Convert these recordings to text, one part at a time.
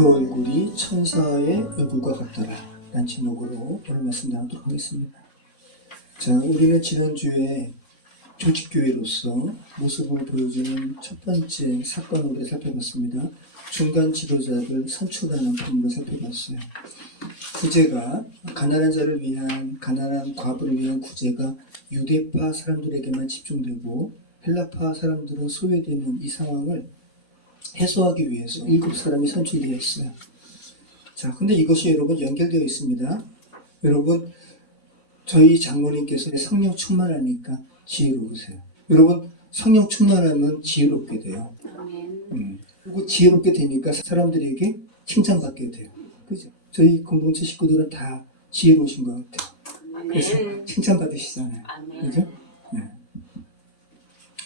그 얼굴이 천사의 얼굴과 같더라 라는 제목으로 오늘 말씀 나누도록 하겠습니다. 자, 우리는 지난주에 조직교회로서 모습을 보여주는 첫 번째 사건으로 살펴봤습니다. 중간 지도자를 선출하는 부분을 살펴봤어요. 구제가 가난한 자를 위한, 가난한 과부를 위한 구제가 유대파 사람들에게만 집중되고 헬라파 사람들은 소외되는 이 상황을 해소하기 위해서 7사람이 선출되었어요. 자, 근데 이것이 여러분 연결되어 있습니다. 여러분, 저희 장로님께서 성령 충만하니까 지혜로우세요. 여러분, 성령 충만하면 지혜롭게 돼요. 그리고 지혜롭게 되니까 사람들에게 칭찬받게 돼요. 그죠? 저희 공동체 식구들은 다 지혜로우신 것 같아요. 그래서 칭찬받으시잖아요. 그죠? 네.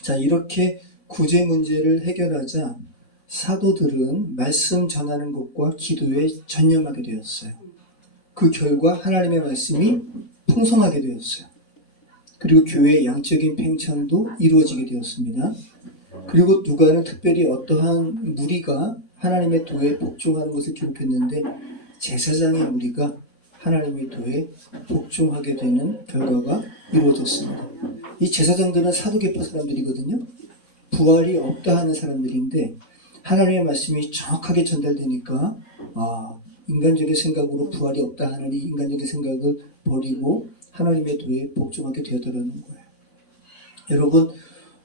자, 이렇게 구제 문제를 해결하자 사도들은 말씀 전하는 것과 기도에 전념하게 되었어요. 그 결과 하나님의 말씀이 풍성하게 되었어요. 그리고 교회의 양적인 팽창도 이루어지게 되었습니다. 그리고 누가는 특별히 어떠한 무리가 하나님의 도에 복종하는 것을 기록했는데 제사장의 무리가 하나님의 도에 복종하게 되는 결과가 이루어졌습니다. 이 제사장들은 사두개파 사람들이거든요. 부활이 없다 하는 사람들인데 하나님의 말씀이 정확하게 전달되니까 인간적인 생각으로 부활이 없다 하는 이 인간적인 생각을 버리고 하나님의 도에 복종하게 되어더라는 거예요. 여러분,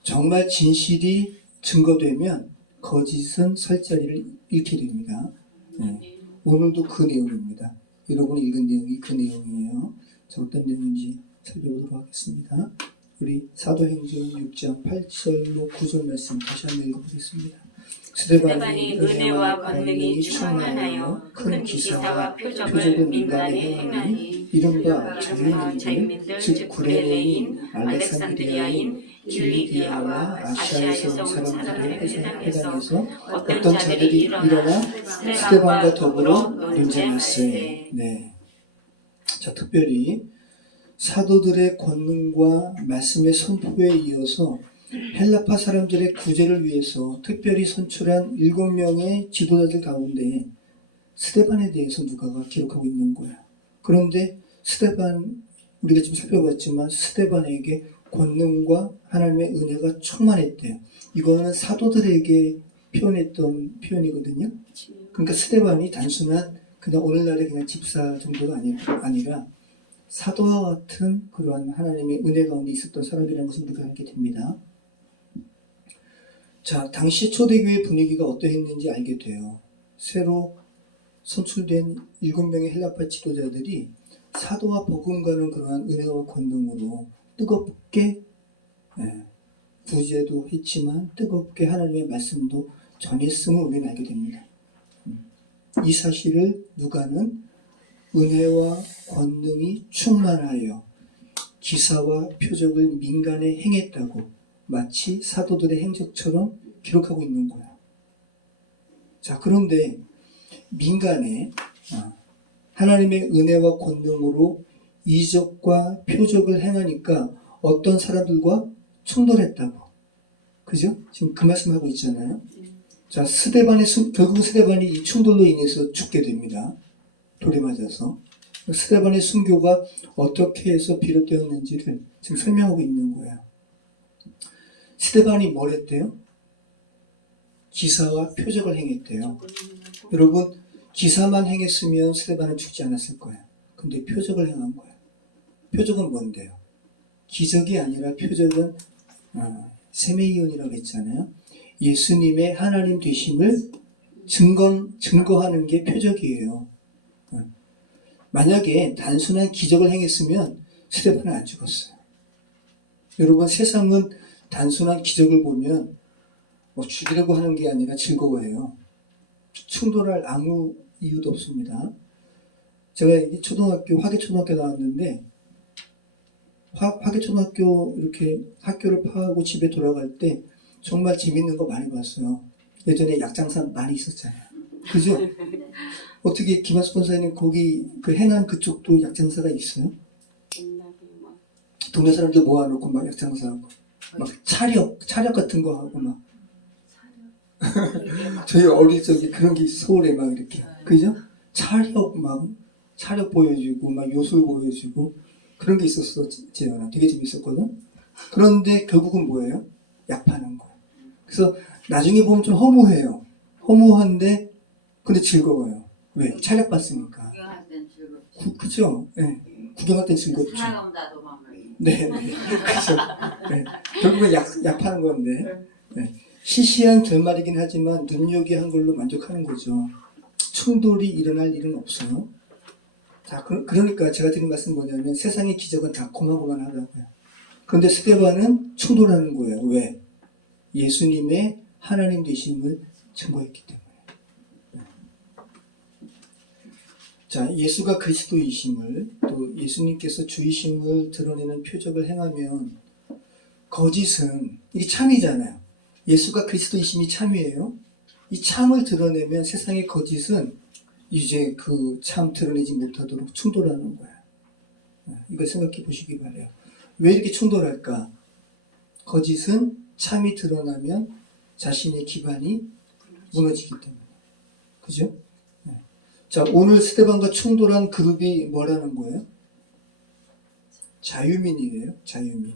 정말 진실이 증거되면 거짓은 설 자리를 잃게 됩니다. 네. 오늘도 그 내용입니다. 여러분이 읽은 내용이 그 내용이에요. 자, 어떤 내용인지 살펴보도록 하겠습니다. 우리 사도행전 6장 8절로 9절 말씀 다시 한번 읽어보겠습니다. 스데반이 은혜와 권능이 충만하여 큰 기사와 표적을 민간에 행하니 이른바 자유민들 즉 구레네인, 알렉산드리아인, 길리기아와 아시아에서 온 사람들의 회당에서 어떤 자들이 일어나 스데반과 더불어 논쟁했으니 네. 자, 특별히 사도들의 권능과 말씀의 선포에 이어서 헬라파 사람들의 구제를 위해서 특별히 선출한 7명의 지도자들 가운데 스데반에 대해서 누가가 기록하고 있는 거야. 그런데 스데반, 우리가 지금 살펴봤지만 스데반에게 권능과 하나님의 은혜가 충만했대요. 이거는 사도들에게 표현했던 표현이거든요. 그러니까 스데반이 단순한 그냥 오늘날의 그냥 집사 정도가 아니라 사도와 같은 그러한 하나님의 은혜 가운데 있었던 사람이라는 것을 우리가 알게 됩니다. 자, 당시 초대교회 분위기가 어떠했는지 알게 돼요. 새로 선출된 7명의 헬라파 지도자들이 사도와 복음과는 그러한 은혜와 권능으로 뜨겁게 구제도 했지만 뜨겁게 하나님의 말씀도 전했음을 우리는 알게 됩니다. 이 사실을 누가는 은혜와 권능이 충만하여 기사와 표적을 민간에 행했다고 마치 사도들의 행적처럼 기록하고 있는 거야. 자, 그런데 민간에 하나님의 은혜와 권능으로 이적과 표적을 행하니까 어떤 사람들과 충돌했다고. 그죠? 지금 그 말씀하고 있잖아요. 자, 결국 스데반이 이 충돌로 인해서 죽게 됩니다. 돌에 맞아서. 스데반의 순교가 어떻게 해서 비롯되었는지를 지금 설명하고 있는 거예요. 스데반이 뭘 했대요? 기사와 표적을 행했대요. 여러분, 기사만 행했으면 스데반은 죽지 않았을 거예요. 근데 표적을 행한 거예요. 표적은 뭔데요? 기적이 아니라 표적은 세메이온이라고 했잖아요. 예수님의 하나님 되심을 증거하는 게 표적이에요. 만약에 단순한 기적을 행했으면 스데반은 안 죽었어요. 여러분, 세상은 단순한 기적을 보면 죽이려고 하는 게 아니라 즐거워해요. 충돌할 아무 이유도 없습니다. 제가 화계초등학교 나왔는데 화계초등학교 이렇게 학교를 파하고 집에 돌아갈 때 정말 재밌는 거 많이 봤어요. 예전에 약장사 많이 있었잖아요. 그죠? 어떻게 김한수 권사님 거기 그 해남 그쪽도 약장사가 있어요? 동네 사람들 모아놓고 막 약장사하고 막 차력 같은 거 하고 막 저희 어릴 적에 그런 게 서울에 막 이렇게 그죠? 차력 보여주고 막 요술 보여주고 그런 게 있었어. 재현아 되게 재밌었거든. 그런데 결국은 뭐예요? 약 파는 거예요. 그래서 나중에 보면 좀 허무해요. 허무한데 근데 즐거워요. 왜? 차력 봤으니까. 구경할 땐 즐겁지. 그죠? 네. 구경할 땐 즐겁죠. 살아간다 도망을. 네, 네. 그죠. 네. 결국은 약 파는 건데. 네. 시시한 결말이긴 하지만 눈요기한 걸로 만족하는 거죠. 충돌이 일어날 일은 없어요. 자, 그러니까 제가 드린 말씀 뭐냐면 세상의 기적은 다 고만고만하다고요. 그런데 스데반은 충돌하는 거예요. 왜? 예수님의 하나님 되심을 증거했기 때문에. 자, 예수가 그리스도이심을 또 예수님께서 주이심을 드러내는 표적을 행하면 거짓은 이게 참이잖아요. 예수가 그리스도이심이 참이에요. 이 참을 드러내면 세상의 거짓은 이제 그 참 드러내지 못하도록 충돌하는 거야. 이걸 생각해 보시기 바래요. 왜 이렇게 충돌할까? 거짓은 참이 드러나면 자신의 기반이 무너지기 때문에. 그죠? 자, 오늘 스데반과 충돌한 그룹이 뭐라는 거예요? 자유민이에요. 자유민.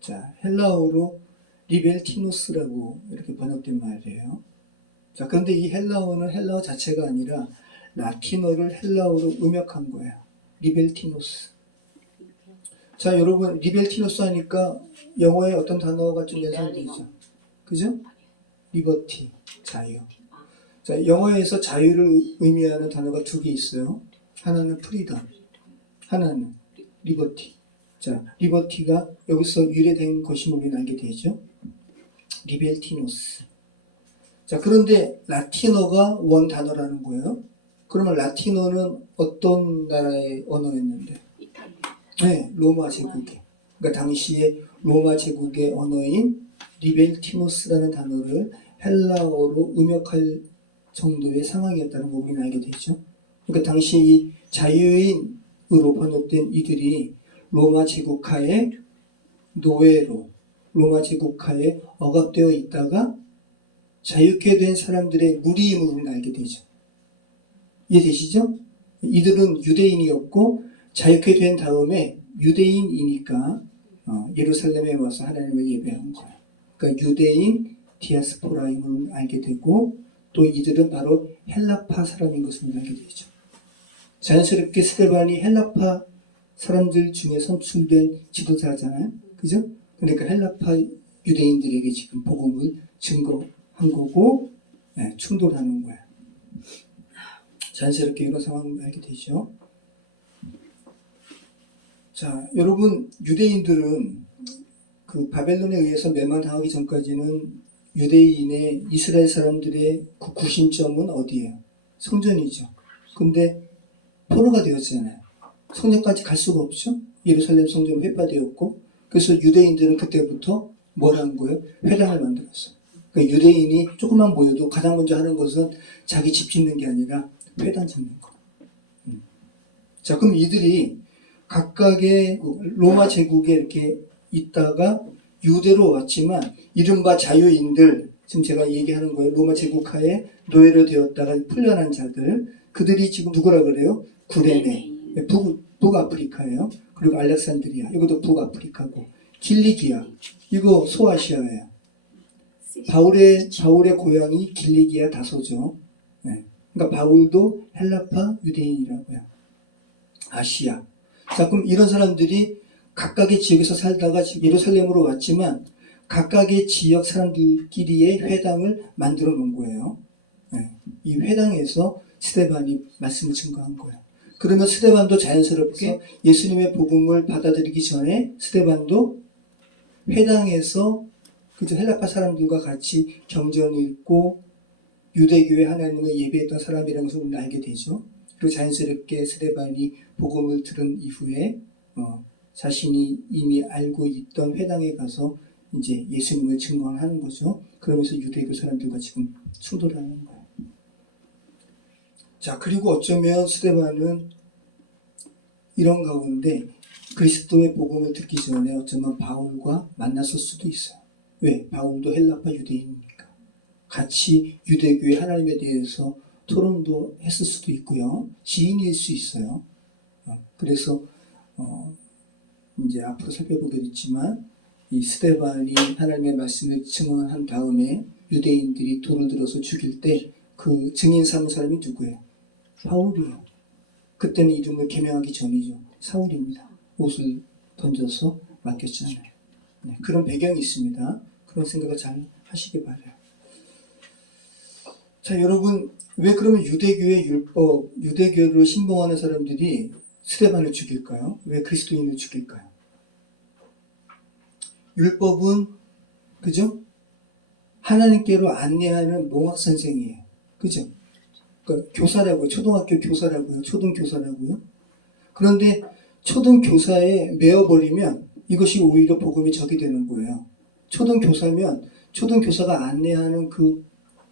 자, 헬라어로 리벨티노스라고 이렇게 번역된 말이에요. 자, 그런데 이 헬라어는 헬라어 자체가 아니라 라틴어를 헬라어로 음역한 거예요. 리벨티노스. 자, 여러분 리벨티노스 하니까 영어에 어떤 단어가 좀 연상되죠? 그죠? 리버티, 자유. 자, 영어에서 자유를 의미하는 단어가 두 개 있어요. 하나는 프리덤, 하나는 리버티. 자, 리버티가 여기서 유래된 것이 우리는 알게 되죠. 리벨티노스. 자, 그런데 라틴어가 원 단어라는 거예요. 그러면 라틴어는 어떤 나라의 언어였는데? 이탈리아. 네, 로마 제국의. 그러니까 당시에 로마 제국의 언어인 리벨티노스라는 단어를 헬라어로 음역할 정도의 상황이었다는 거 우리는 알게 되죠. 그러니까 당시 이 자유인으로 번역된 이들이 로마 제국하에 노예로 로마 제국하에 억압되어 있다가 자유케 된 사람들의 무리임을 우리는 알게 되죠. 이해되시죠? 이들은 유대인이었고 자유케 된 다음에 유대인이니까 예루살렘에 와서 하나님을 예배한 거예요. 그러니까 유대인 디아스포라임을 알게 되고 또 이들은 바로 헬라파 사람인 것을 알게 되죠. 자연스럽게 스데반이 헬라파 사람들 중에 선출된 지도자잖아요. 그죠? 그러니까 헬라파 유대인들에게 지금 복음을 증거한 거고 충돌하는 거예요. 자연스럽게 이런 상황을 알게 되죠. 자, 여러분 유대인들은 그 바벨론에 의해서 멸망당하기 전까지는 유대인의 이스라엘 사람들의 그 구심점은 어디예요? 성전이죠. 근데 포로가 되었잖아요. 성전까지 갈 수가 없죠. 예루살렘 성전은 회파되었고 그래서 유대인들은 그때부터 뭘 한 거예요? 회당을 만들었어요. 그러니까 유대인이 조금만 모여도 가장 먼저 하는 것은 자기 집 짓는 게 아니라 회당 짓는 거. 자, 그럼 이들이 각각의 로마 제국에 이렇게 있다가 유대로 왔지만 이른바 자유인들, 지금 제가 얘기하는 거예요. 로마 제국하에 노예로 되었다가 풀려난 자들, 그들이 지금 누구라 그래요? 구레네, 북아프리카예요. 그리고 알렉산드리아, 이것도 북아프리카고, 길리기아, 이거 소아시아예요. 바울의 고향이 길리기아 다소죠. 네. 그러니까 바울도 헬라파 유대인이라고요. 아시아. 자, 그럼 이런 사람들이 각각의 지역에서 살다가 예루살렘으로 왔지만 각각의 지역 사람들끼리의 회당을 만들어 놓은 거예요. 네. 이 회당에서 스데반이 말씀을 증거한 거예요. 그러면 스데반도 자연스럽게 예수님의 복음을 받아들이기 전에 스데반도 회당에서 그저 헬라파 사람들과 같이 경전을 읽고 유대교의 하나님을 예배했던 사람이라는 것을 우리는 알게 되죠. 그리고 자연스럽게 스데반이 복음을 들은 이후에 자신이 이미 알고 있던 회당에 가서 이제 예수님을 증거하는 거죠. 그러면서 유대교 사람들과 지금 충돌하는 거예요. 자, 그리고 어쩌면 스데반은 이런 가운데 그리스도의 복음을 듣기 전에 어쩌면 바울과 만났을 수도 있어요. 왜? 바울도 헬라파 유대인이니까. 같이 유대교의 하나님에 대해서 토론도 했을 수도 있고요. 지인일 수 있어요. 그래서 이제 앞으로 살펴보겠지만 이 스데반이 하나님의 말씀을 증언한 다음에 유대인들이 돌을 들어서 죽일 때 그 증인 삼은 사람이 누구예요? 바울이에요. 그때는 이름을 개명하기 전이죠. 사울입니다. 옷을 던져서 맡겼잖아요. 네, 그런 배경이 있습니다. 그런 생각을 잘 하시기 바라요. 자, 여러분, 왜 그러면 유대교의 율법, 유대교를 신봉하는 사람들이 스데반을 죽일까요? 왜 그리스도인을 죽일까요? 율법은, 그죠? 하나님께로 안내하는 몽학선생이에요. 그죠? 그러니까 교사라고요. 초등학교 교사라고요. 초등교사라고요. 그런데 초등교사에 매어버리면 이것이 오히려 복음의 적이 되는 거예요. 초등교사면 초등교사가 안내하는 그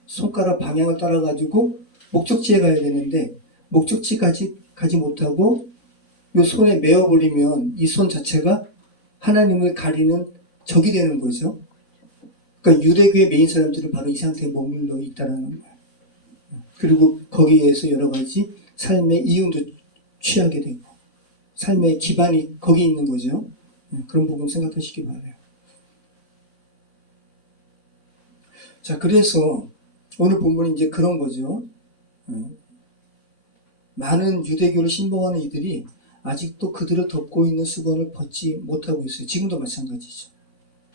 손가락 방향을 따라가지고 목적지에 가야 되는데 목적지까지 가지 못하고 이 손에 매어버리면 이 손 자체가 하나님을 가리는 적이 되는 거죠. 그러니까 유대교의 메인 사람들은 바로 이 상태에 머물러 있다는 거예요. 그리고 거기에서 여러 가지 삶의 이윤도 취하게 되고 삶의 기반이 거기 있는 거죠. 그런 부분 생각하시기 바라요. 자, 그래서 오늘 본문은 이제 그런 거죠. 많은 유대교를 신봉하는 이들이 아직도 그들을 덮고 있는 수건을 벗지 못하고 있어요. 지금도 마찬가지죠.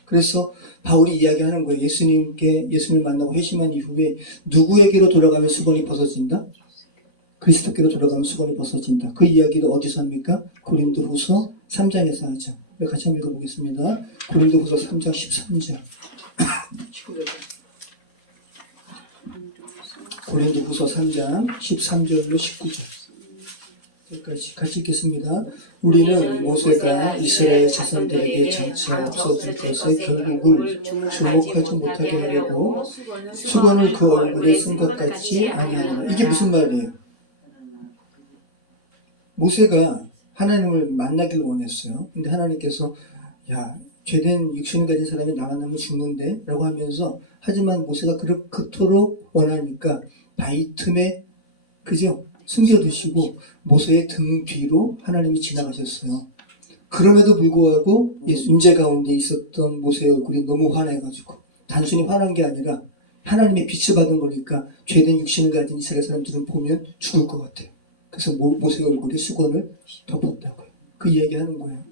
그래서 바울이 이야기하는 거예요. 예수님을 만나고 회심한 이후에 누구에게로 돌아가면 수건이 벗어진다? 그리스도께로 돌아가면 수건이 벗어진다. 그 이야기를 어디서 합니까? 고린도후서 3장에서 하죠. 같이 한번 읽어보겠습니다. 고린도후서 3장 13절. 고린도후서 3장 13절로 19절. 여기까지 같이 읽겠습니다. 우리는 모세가 이스라엘 자손들에게 장차 없어질 것의 결국을 주목하지 못하게 하려고 수건을 그 얼굴에 쓴 것 같지 아니하노라. 이게 무슨 말이에요? 모세가 하나님을 만나기를 원했어요. 근데 하나님께서 야, 죄된 육신을 가진 사람이 나 만나면 죽는데? 라고 하면서 하지만 모세가 그토록 원하니까 바위 틈에 그죠? 숨겨두시고 모세의 등 뒤로 하나님이 지나가셨어요. 그럼에도 불구하고 임재 가운데 있었던 모세의 얼굴이 너무 환해가지고 단순히 화난 게 아니라 하나님의 빛을 받은 거니까 죄된 육신을 가진 이스라엘 사람들은 보면 죽을 것 같아요. 그래서 모세의 얼굴에 수건을 덮었다고요. 그 이야기하는 거예요.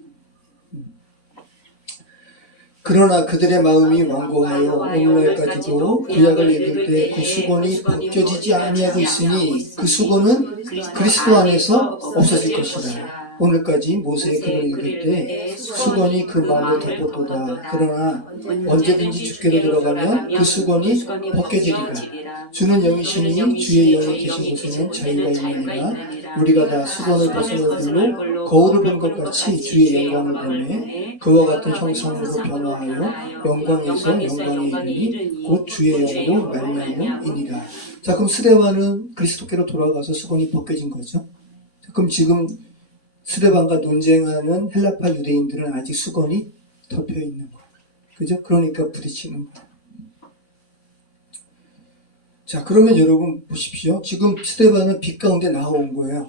그러나 그들의 마음이 완고하여 오늘날까지도 구약을 읽을 때 그 수건이 벗겨지지 아니하고 있으니 그 수건은 그리스도 안에서 없어질 것이다. 오늘까지 모세의 글을 읽을 때 수건이 그 마음을 덮었도다. 그러나 언제든지 주께로 들어가면 그 수건이 벗겨지리라. 주는 영이시니 주의 영이 계신 곳에는 자유가 있느니라. 우리가 다 수건을 벗어놓으로 거울을 본 것 같이 주의 영광을 보매 그와 같은 형상으로 변화하여 영광에서 영광에 이르니 곧 주의 영으로 말미암음이니라. 자, 그럼 스데반은 그리스도께로 돌아가서 수건이 벗겨진 거죠. 자, 그럼 지금 스데반과 논쟁하는 헬라파 유대인들은 아직 수건이 덮여 있는 거예요. 그죠? 그러니까 부딪히는 거예요. 자, 그러면 여러분 보십시오. 지금 스데반은 빛 가운데 나온 거예요.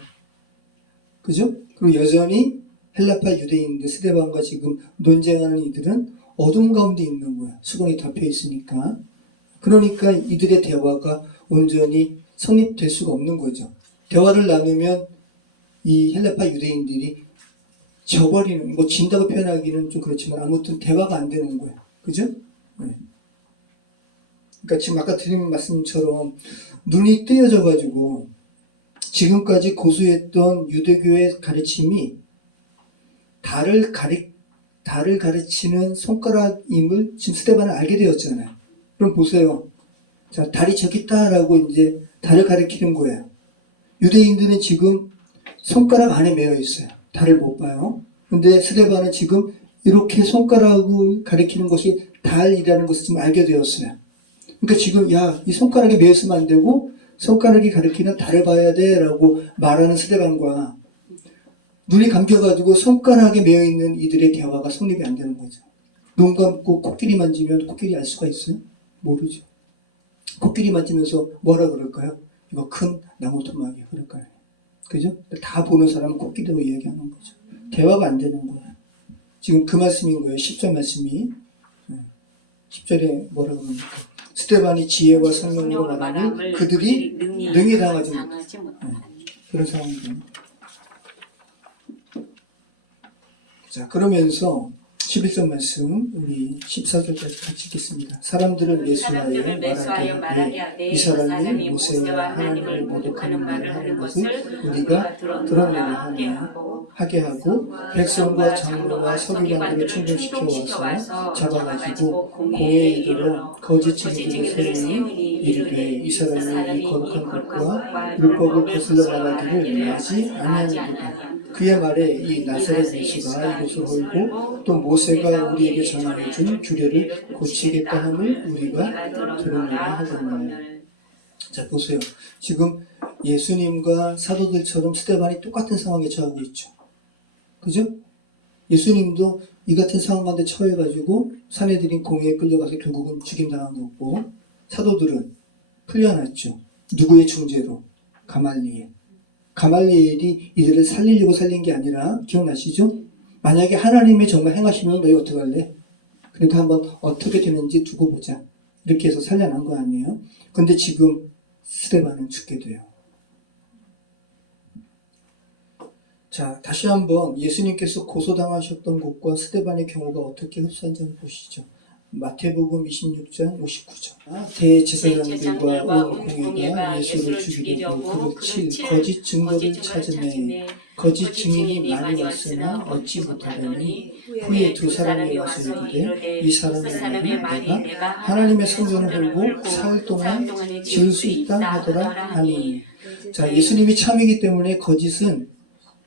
그죠? 그리고 여전히 헬라파 유대인들 스데반과 지금 논쟁하는 이들은 어둠 가운데 있는 거예요. 수건이 덮여 있으니까. 그러니까 이들의 대화가 온전히 성립될 수가 없는 거죠. 대화를 나누면 이 헬라파 유대인들이 져버리는, 진다고 표현하기는 좀 그렇지만 아무튼 대화가 안 되는 거예요. 그죠? 네. 그러니까 지금 아까 드린 말씀처럼 눈이 뜨여져가지고 지금까지 고수했던 유대교의 가르침이 달을 가르치는 손가락임을 지금 스데반은 알게 되었잖아요. 그럼 보세요. 자, 달이 저기 있다라고 이제 달을 가리키는 거예요. 유대인들은 지금 손가락 안에 매여 있어요. 달을 못 봐요. 근데 스데반은 지금 이렇게 손가락을 가리키는 것이 달이라는 것을 지금 알게 되었어요. 그러니까 지금 이 손가락에 매여 있으면 안 되고 손가락이 가리키는 달을 봐야 돼 라고 말하는 스데반과 눈이 감겨가지고 손가락에 매여 있는 이들의 대화가 성립이 안 되는 거죠. 눈 감고 코끼리 만지면 코끼리 알 수가 있어요? 모르죠. 코끼리 만지면서 뭐라 그럴까요? 이거 큰 나무 토막이야 그럴까요? 그죠? 다 보는 사람은 코끼리로 이야기하는 거죠. 대화가 안 되는 거예요. 지금 그 말씀인 거예요. 10절 말씀이. 10절에 뭐라 그럽니까? 스데반이 지혜와 성령으로 말하니 그들이 능히 당하지 못하는 그런 상황입니다. 자, 그러면서 11절 말씀 우리 14절까지 같이 읽겠습니다. 사람들을 매수하여 말하게 이 사람이 모세와 하나님을 모독하는 말을 하는 것을 우리가 드러내려 하게 하고 백성과 장로와 서기관들을 충동시켜 와서 잡아가지고 공회에 이르러 거짓 증인들을 세우니 이르되 이 사람이 이 거룩한 것과 율법을 거슬러 말하기를 하지 아니하는도다. 그의 말에 이 나사렛 예수가 이곳을 홀고 또 모세가 우리에게 전하여준 규례를 고치겠다 함을 우리가 들으려고 하겠나요? 자, 보세요. 지금 예수님과 사도들처럼 스데반이 똑같은 상황에 처하고 있죠. 그죠? 예수님도 이 같은 상황 가운데 처해가지고 사내들인 공회에 끌려가서 결국은 죽임당한 거고, 사도들은 풀려났죠. 누구의 중재로? 가말리엘이 이들을 살리려고 살린 게 아니라, 기억나시죠? 만약에 하나님이 정말 행하시면 너희 어떡할래? 그러니까 한번 어떻게 되는지 두고 보자. 이렇게 해서 살려난 거 아니에요? 근데 지금 스데반은 죽게 돼요. 자, 다시 한번 예수님께서 고소당하셨던 곳과 스데반의 경우가 어떻게 흡사한지 한번 보시죠. 마태복음 26장 59절. 대제사장들과 온 공회가 예수를 죽이려고 그를 칠 거짓 증거를 찾으매 거짓 증인이 많이 왔으나 얻지 못하더니 후에 두 사람이 와서 이르되 이 사람의 말이 내가 하나님의 성전을 홀고 사흘 동안 지을 수 있다 하더라 하니. 자, 예수님이 참이기 때문에 거짓은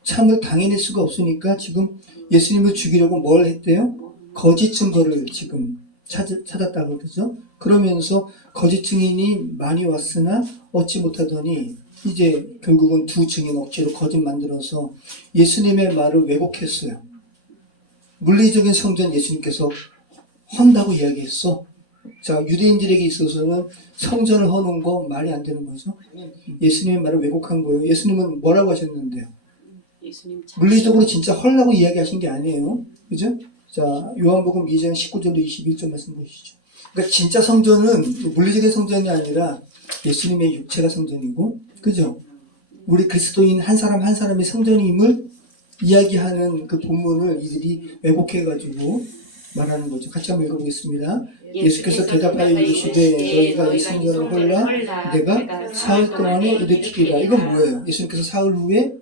참을 당해낼 수가 없으니까 지금 예수님을 죽이려고 뭘 했대요? 거짓 증거를 지금 찾았다고 그러죠. 그러면서 거짓 증인이 많이 왔으나 얻지 못하더니 이제 결국은 두 증인 억지로 거짓 만들어서 예수님의 말을 왜곡했어요. 물리적인 성전 예수님께서 헌다고 이야기했어. 자, 유대인들에게 있어서는 성전을 허는 거 말이 안 되는 거죠. 예수님의 말을 왜곡한 거예요. 예수님은 뭐라고 하셨는데요? 물리적으로 진짜 헐라고 이야기하신 게 아니에요. 그죠? 자, 요한복음 2장 19절로 21절 말씀 보시죠. 그러니까 진짜 성전은 물리적인 성전이 아니라 예수님의 육체가 성전이고, 그죠? 우리 그리스도인 한 사람 한 사람의 성전임을 이야기하는 그 본문을 이들이 왜곡해가지고 말하는 거죠. 같이 한번 읽어보겠습니다. 예수께서 대답하여 이르시되 너희가 이 성전을 헐라 내가 사흘 동안에 일으키리라. 이건 뭐예요? 예수님께서 사흘 후에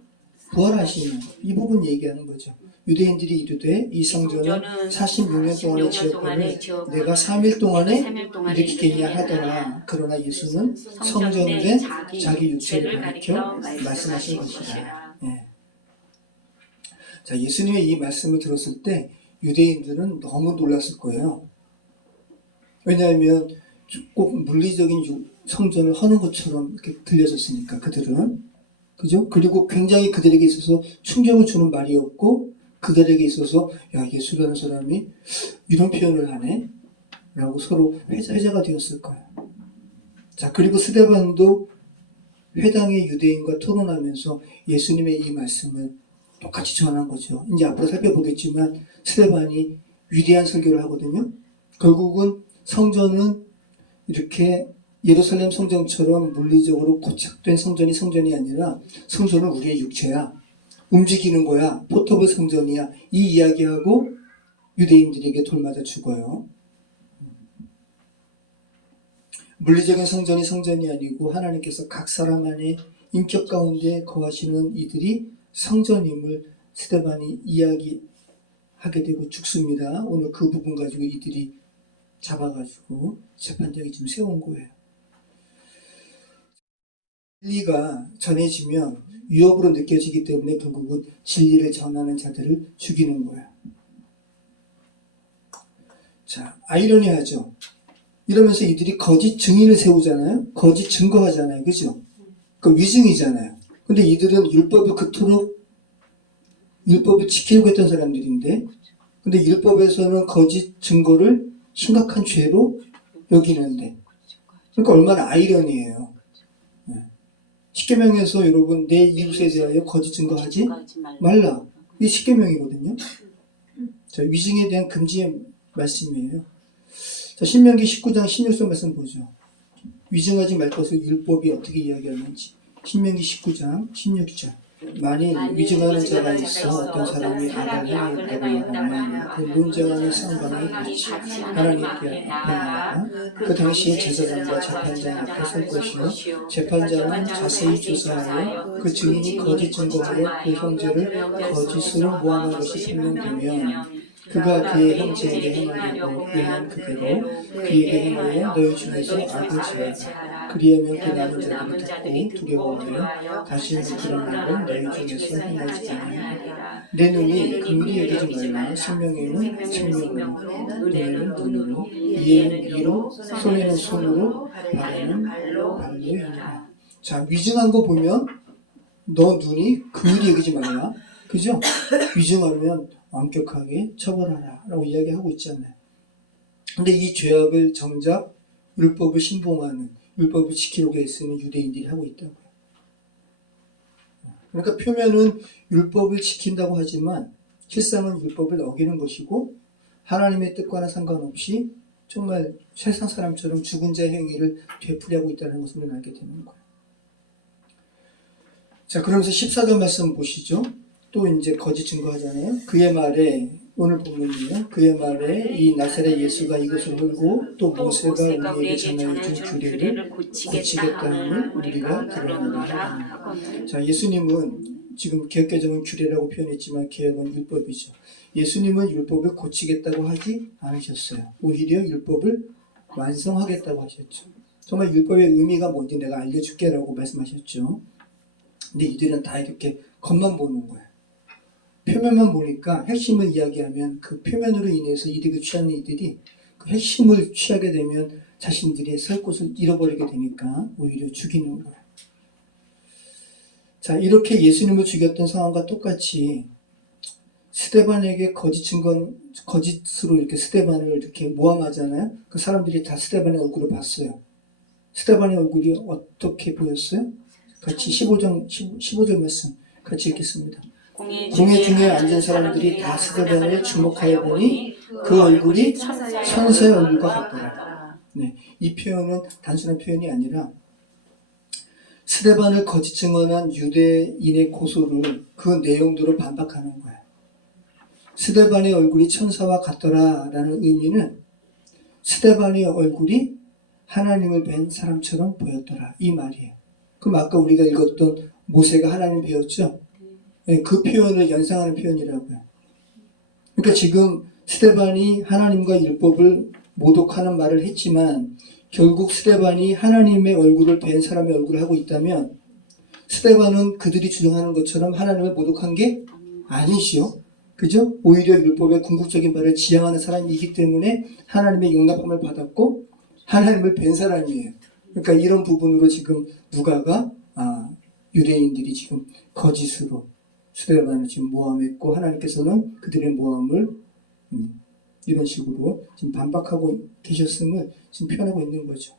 부활하시는 이 부분 얘기하는 거죠. 유대인들이 이르되 이 성전은 46년 동안에 지었거늘 내가 3일 동안에 일으키겠냐 하더라. 그러나 예수는 성전된 자기 육체를 가리켜 말씀하신 것이다. 네. 자, 예수님의 이 말씀을 들었을 때 유대인들은 너무 놀랐을 거예요. 왜냐하면 꼭 물리적인 성전을 허는 것처럼 이렇게 들려졌으니까 그들은. 그죠? 그리고 굉장히 그들에게 있어서 충격을 주는 말이었고, 그들에게 있어서 야, 예수라는 사람이 이런 표현을 하네? 라고 서로 회자가 되었을 거예요. 자, 그리고 스데반도 회당의 유대인과 토론하면서 예수님의 이 말씀을 똑같이 전한 거죠. 이제 앞으로 살펴보겠지만 스데반이 위대한 설교를 하거든요. 결국은 성전은 이렇게 예루살렘 성전처럼 물리적으로 고착된 성전이 아니라 성전은 우리의 육체야. 움직이는 거야. 포터블 성전이야. 이 이야기하고 유대인들에게 돌맞아 죽어요. 물리적인 성전이 아니고 하나님께서 각 사람 안에 인격 가운데 거하시는 이들이 성전임을 스데반이 이야기하게 되고 죽습니다. 오늘 그 부분 가지고 이들이 잡아가지고 재판장에 지금 세운 거예요. 진리가 전해지면 위협으로 느껴지기 때문에 결국은 진리를 전하는 자들을 죽이는 거예요. 자, 아이러니하죠. 이러면서 이들이 거짓 증인을 세우잖아요. 거짓 증거하잖아요. 그죠? 그 위증이잖아요. 근데 이들은 율법을 그토록 율법을 지키려고 했던 사람들인데, 근데 율법에서는 거짓 증거를 심각한 죄로 여기는데, 그러니까 얼마나 아이러니해요. 네. 십계명에서 여러분 내 이웃에 대하여 거짓 증거하지 말라. 이게 십계명이거든요. 자, 위증에 대한 금지의 말씀이에요. 자, 신명기 19장 16절 말씀 보죠. 위증하지 말 것을 율법이 어떻게 이야기하는지. 신명기 19장 16절. 만일 위증하는 자가 있어 어떤 사람이 악을 행하였다고 하면 그 논쟁하는 쌍방이 같이 하나님께 앞에 나가 그 당시에 제사장과 재판장 앞에 설 것이요 재판장은 자세히 조사하여 그 증인이 거짓 증거하여 그 형제를 거짓으로 모함한 것이 판명되면 그가 그의 형제에게 행하려고 의한 그대로 그에게 행하여 너희 중에서 악을 지어라. 그리하면 그 남은 자들이 듣고 두려워하여 다시는 그런 일을 너희 중에서 행하지 아니하리라. 내 눈이 금일이 여기지 말라. 생명에는 생명으로, 눈에는 눈으로, 이에는 이로, 손에는 손으로, 발에는 발로 이니라. 자, 위증한 거 보면 너 눈이 금일이 여기지 말라. 그죠? 위증하면 엄격하게 처벌하라 라고 이야기하고 있잖아요. 근데 이 죄악을 정작 율법을 신봉하는, 율법을 지키려고 애쓰는 유대인들이 하고 있다고요. 그러니까 표면은 율법을 지킨다고 하지만 실상은 율법을 어기는 것이고 하나님의 뜻과는 상관없이 정말 세상 사람처럼 죽은 자의 행위를 되풀이하고 있다는 것을 우리는 알게 되는 거예요. 자, 그러면서 14절 말씀 보시죠. 또 이제 거짓 증거하잖아요. 그의 말에 오늘 본문이요. 그의 말에 이 나사렛 예수가 이것을 헐고 또 모세가 우리에게 전하여 준 규례를 고치겠다는 우리가 드러나라. 자, 예수님은 지금 개혁개정은 규례라고 표현했지만 개혁은 율법이죠. 예수님은 율법을 고치겠다고 하지 않으셨어요. 오히려 율법을 완성하겠다고 하셨죠. 정말 율법의 의미가 뭔지 내가 알려줄게라고 말씀하셨죠. 근데 이들은 다 이렇게 겉만 보는 거예요. 표면만 보니까 핵심을 이야기하면 그 표면으로 인해서 이득을 취하는 이들이 그 핵심을 취하게 되면 자신들이 설 곳을 잃어버리게 되니까 오히려 죽이는 거예요. 자, 이렇게 예수님을 죽였던 상황과 똑같이 스데반에게 거짓으로 이렇게 스데반을 이렇게 모함하잖아요. 그 사람들이 다 스데반의 얼굴을 봤어요. 스데반의 얼굴이 어떻게 보였어요? 같이 15절 말씀 같이 읽겠습니다. 공회 중에 앉은 사람들이 다 스데반을 주목하여 보니 그 얼굴이 천사의 얼굴과 같더라. 네, 이 표현은 단순한 표현이 아니라 스데반을 거짓 증언한 유대인의 고소를 그 내용대로 반박하는 거예요. 스데반의 얼굴이 천사와 같더라라는 의미는 스데반의 얼굴이 하나님을 뵌 사람처럼 보였더라 이 말이에요. 그럼 아까 우리가 읽었던 모세가 하나님 배웠죠? 네, 그 표현을 연상하는 표현이라고요. 그러니까 지금 스데반이 하나님과 율법을 모독하는 말을 했지만 결국 스데반이 하나님의 얼굴을 뵌 사람의 얼굴을 하고 있다면 스데반은 그들이 주장하는 것처럼 하나님을 모독한 게 아니지요. 그죠? 오히려 율법의 궁극적인 바를 지향하는 사람이기 때문에 하나님의 용납함을 받았고 하나님을 뵌 사람이에요. 그러니까 이런 부분으로 지금 누가가 유대인들이 지금 거짓으로 스데반을 지금 모함했고 하나님께서는 그들의 모함을 이런 식으로 지금 반박하고 계셨음을 지금 표현하고 있는 거죠.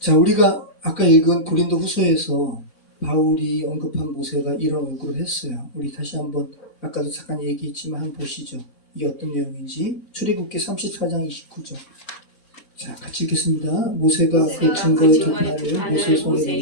자, 우리가 아까 읽은 고린도 후서에서 바울이 언급한 모세가 이런 얼굴을 했어요. 우리 다시 한번 아까도 잠깐 얘기했지만 한번 보시죠. 이게 어떤 내용인지. 출애굽기 34장 29절. 자, 같이 읽겠습니다. 모세가 그 증거의 두 판을 모세의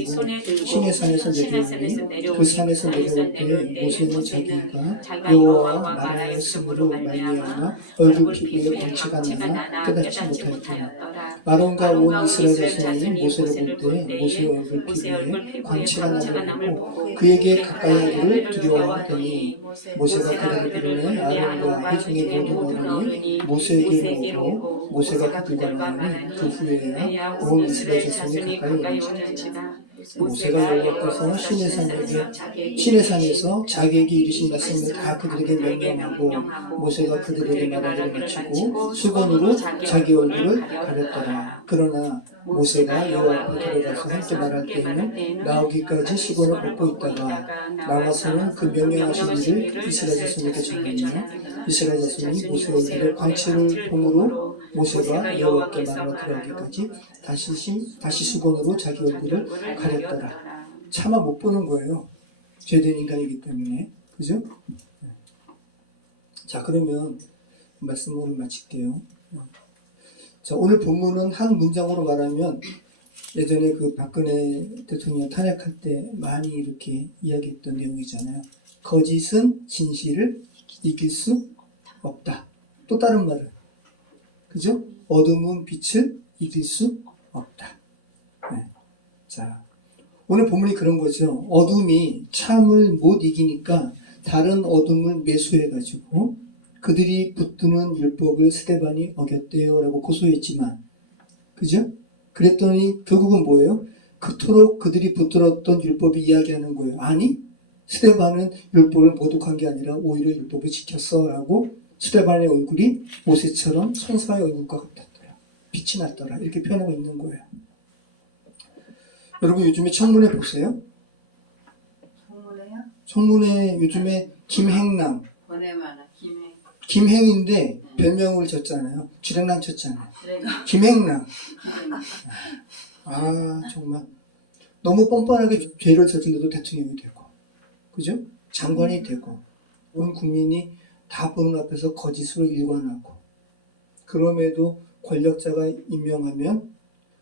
손에 들고 시내 산에서 내려오니 그 산에서 내려올 때 모세는 자기가 여호와와 말하였으므로 말미암아 얼굴 피부에 광채가 나나 깨닫지 못하였더라. 아론과 온 이스라엘 자손이 모세를 볼 때 모세의 얼굴 피부에 광채가 남을 보고 그에게 가까이 하기를 두려워하더니 모세가 그들을 부르매 아론과 회중의 모든 어른이 모세에게 모으고 모세가 그들과 말하니 그 후에야 온 이스라엘 자손이 가까이 오는지라. 모세가 여호와께서 시내산에서 자기에게 이르신 말씀을 다 그들에게 명령하고 모세가 그들에게 말하기를 마치고 수건으로 자기 얼굴을 가렸더라. 그러나 모세가 여호와 앞에 들어가서 함께 말할 때에는 나오기까지 수건을 벗고 있다가 나와서는 그 명령하신 일을 이스라엘 자손에게 전하며 이스라엘 자손이 모세 얼굴에 광채를 봉으로 모세가 여호와께 말하러 들어가기까지 다시 수건으로 자기 얼굴을 가렸더라. 차마 못 보는 거예요. 죄된 인간이기 때문에. 그죠? 자, 그러면 말씀을 오늘 마칠게요. 자, 오늘 본문은 한 문장으로 말하면 예전에 그 박근혜 대통령 탄핵할 때 많이 이렇게 이야기했던 내용이잖아요. 거짓은 진실을 이길 수 없다. 또 다른 말은, 그죠? 어둠은 빛을 이길 수 없다. 네. 자, 오늘 본문이 그런 거죠. 어둠이 참을 못 이기니까 다른 어둠을 매수해가지고 그들이 붙드는 율법을 스데반이 어겼대요 라고 고소했지만, 그죠? 그랬더니 결국은 뭐예요? 그토록 그들이 붙들었던 율법이 이야기하는 거예요. 아니, 스데반은 율법을 모독한 게 아니라 오히려 율법을 지켰어 라고 스데반의 얼굴이 모세처럼 천사의 얼굴과 같았더라. 빛이 났더라. 이렇게 표현하고 있는 거예요. 여러분 요즘에 청문회 보세요? 청문회요? 청문회 요즘에 김행남, 번외만화 김행인데 별명을 줬잖아요. 주랭랑 쳤잖아요. 그래가 김행남. 아, 정말 너무 뻔뻔하게 죄를 저질러도 대통령이 되고, 그죠? 장관이 되고, 온 국민이 다 보는 앞에서 거짓으로 일관하고, 그럼에도 권력자가 임명하면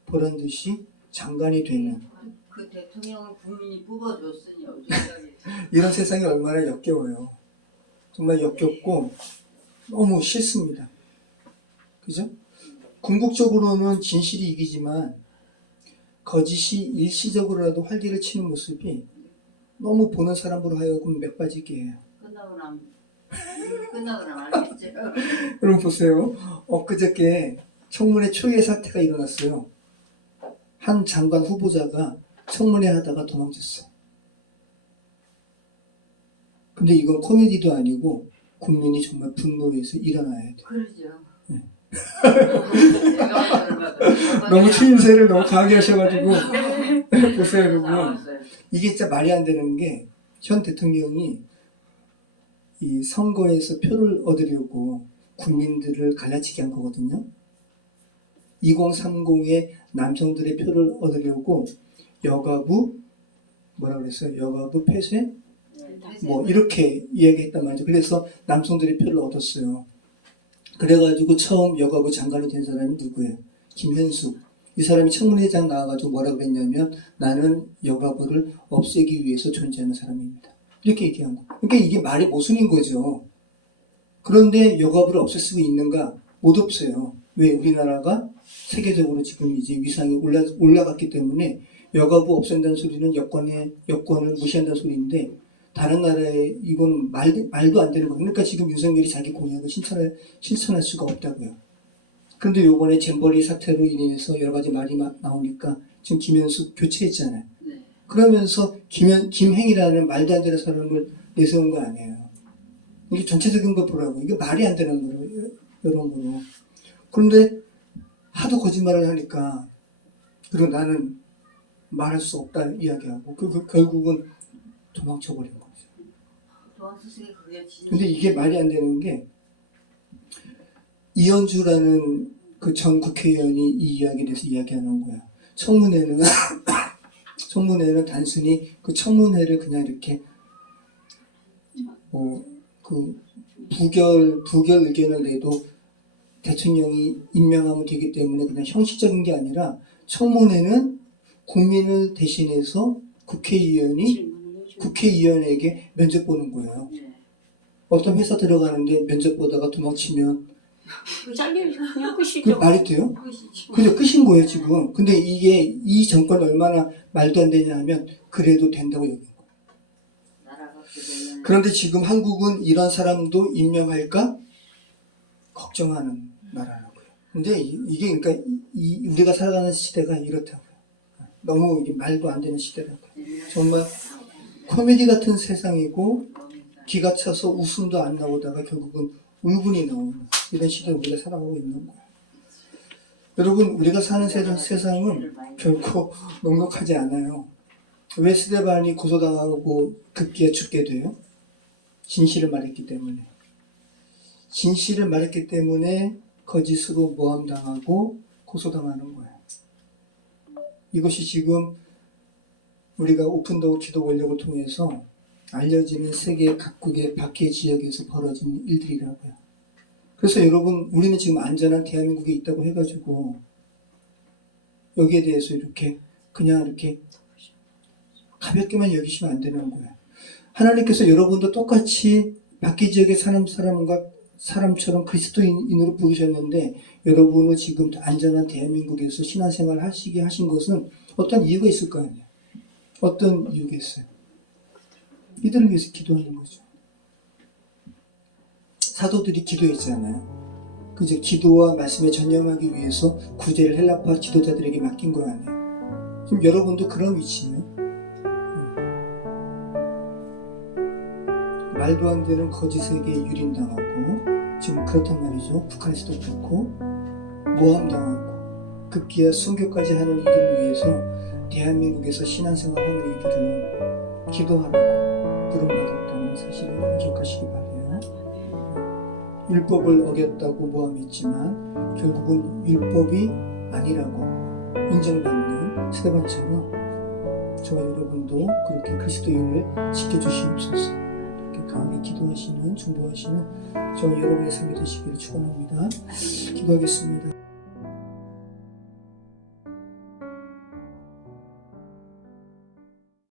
보란 듯이 장관이 되는 그 대통령을 국민이 뽑아줬으니 어쩌자겠어. 이런 세상이 얼마나 역겨워요. 정말 역겹고 너무 싫습니다. 그죠? 궁극적으로는 진실이 이기지만 거짓이 일시적으로라도 활기를 치는 모습이 너무 보는 사람으로 하여금 맥빠지게 해요. 끝나고 나면 알겠죠. 여러분 보세요. 엊그저께 청문회 초유의 사태가 일어났어요. 한 장관 후보자가 청문회 하다가 도망쳤어. 근데 이건 코미디도 아니고 국민이 정말 분노해서 일어나야 돼. 그러죠. 네. 내가 너무 추임새를 너무 강하게 하셔가지고 보세요 여러분. 나왔어요. 이게 진짜 말이 안 되는 게 현 대통령이 이 선거에서 표를 얻으려고 국민들을 갈라치게 한 거거든요. 2030의 남성들의 표를 얻으려고 여가부 뭐라 그랬어요? 여가부 폐쇄? 뭐 이렇게 이야기했단 말이죠. 그래서 남성들의 표를 얻었어요. 그래가지고 처음 여가부 장관이 된 사람이 누구예요? 김현숙. 이 사람이 청문회장 나와가지고 뭐라 그랬냐면 나는 여가부를 없애기 위해서 존재하는 사람입니다. 이렇게 얘기한 거. 그러니까 이게 말이 모순인 거죠. 그런데 여가부를 없앨 수 있는가? 못 없어요. 왜? 우리나라가 세계적으로 지금 이제 위상이 올라갔기 때문에 여가부 없앤다는 소리는 여권을 무시한다는 소리인데 다른 나라에 이건 말도 안 되는 거예요. 그러니까 지금 윤석열이 자기 공약을 실천할 수가 없다고요. 그런데 요번에 잼버리 사태로 인해서 여러 가지 말이 나오니까 지금 김현숙 교체했잖아요. 네. 그러면서 김행이라는 말도 안 되는 사람을 내세운 거 아니에요. 이게 전체적인 걸 보라고. 이게 말이 안 되는 거예요. 여러모로. 그런데 하도 거짓말을 하니까 그리고 나는 말할 수 없다 이야기하고 결국은 도망쳐버린 거죠. 도망쳤으니 그게 진짜. 근데 이게 말이 안 되는 게 이현주라는 그 전 국회의원이 이 이야기에 대해서 이야기하는 거야. 청문회는 단순히 그 청문회를 그냥 이렇게 그 부결 의견을 내도 대통령이 임명하면 되기 때문에 그냥 형식적인 게 아니라 청문회는 국민을 대신해서 국회의원에게 면접 보는 거예요. 네. 어떤 회사 들어가는데 면접 보다가 도망치면 그 자리에 그냥 그 끝이죠. 말이 돼요? 끝이지. 그냥 끝인 거예요 지금. 근데 이게 이 정권이 얼마나 말도 안 되냐 하면 그래도 된다고 여긴 거예요. 나라가 그러면 그런데 지금 한국은 이런 사람도 임명할까 걱정하는 나라라고요. 근데 이게 그러니까 우리가 살아가는 시대가 이렇다고요. 너무 이게 말도 안 되는 시대라고요. 정말 코미디 같은 세상이고 기가 차서 웃음도 안 나오다가 결국은 울분이 나오는 이런 시대에 우리가 살아가고 있는 거예요. 여러분 우리가 사는 세상은 결코 넉넉하지 않아요. 왜 스데반이 고소당하고 급기야 죽게 돼요? 진실을 말했기 때문에. 진실을 말했기 때문에 거짓으로 모함당하고 고소당하는 거예요. 이것이 지금 우리가 오픈도어 기도 원력을 통해서 알려지는 세계 각국의 밖의 지역에서 벌어진 일들이라고요. 그래서 여러분, 우리는 지금 안전한 대한민국에 있다고 해가지고 여기에 대해서 이렇게 그냥 이렇게 가볍게만 여기시면 안 되는 거예요. 하나님께서 여러분도 똑같이 밖의 지역에 사는 사람처럼 그리스도인으로 부르셨는데 여러분을 지금 안전한 대한민국에서 신앙생활 하시게 하신 것은 어떤 이유가 있을 거 아니에요. 어떤 이유가 있어요. 이들을 위해서 기도하는 거죠. 사도들이 기도했잖아요. 그저 기도와 말씀에 전념하기 위해서 구제를 헬라파 지도자들에게 맡긴 거 아니에요. 지금 여러분도 그런 위치예요. 말도 안 되는 거짓에게 유린당하고 지금 그렇단 말이죠. 북한에서도 그렇고 모함당하고 급기야 순교까지 하는 이들을 위해서 대한민국에서 신앙생활하는 이들은 기도하라고 부름받았다는 사실을 기억하시기 바라요. 율법을 어겼다고 모함했지만 결국은 율법이 아니라고 인정받는 스데반처럼 저와 여러분도 그렇게 그리스도인을 지켜주시옵소서. 강하게 기도하시는, 중보하시는 저와 여러분의 삶이 되시기를 축원합니다. 기도하겠습니다.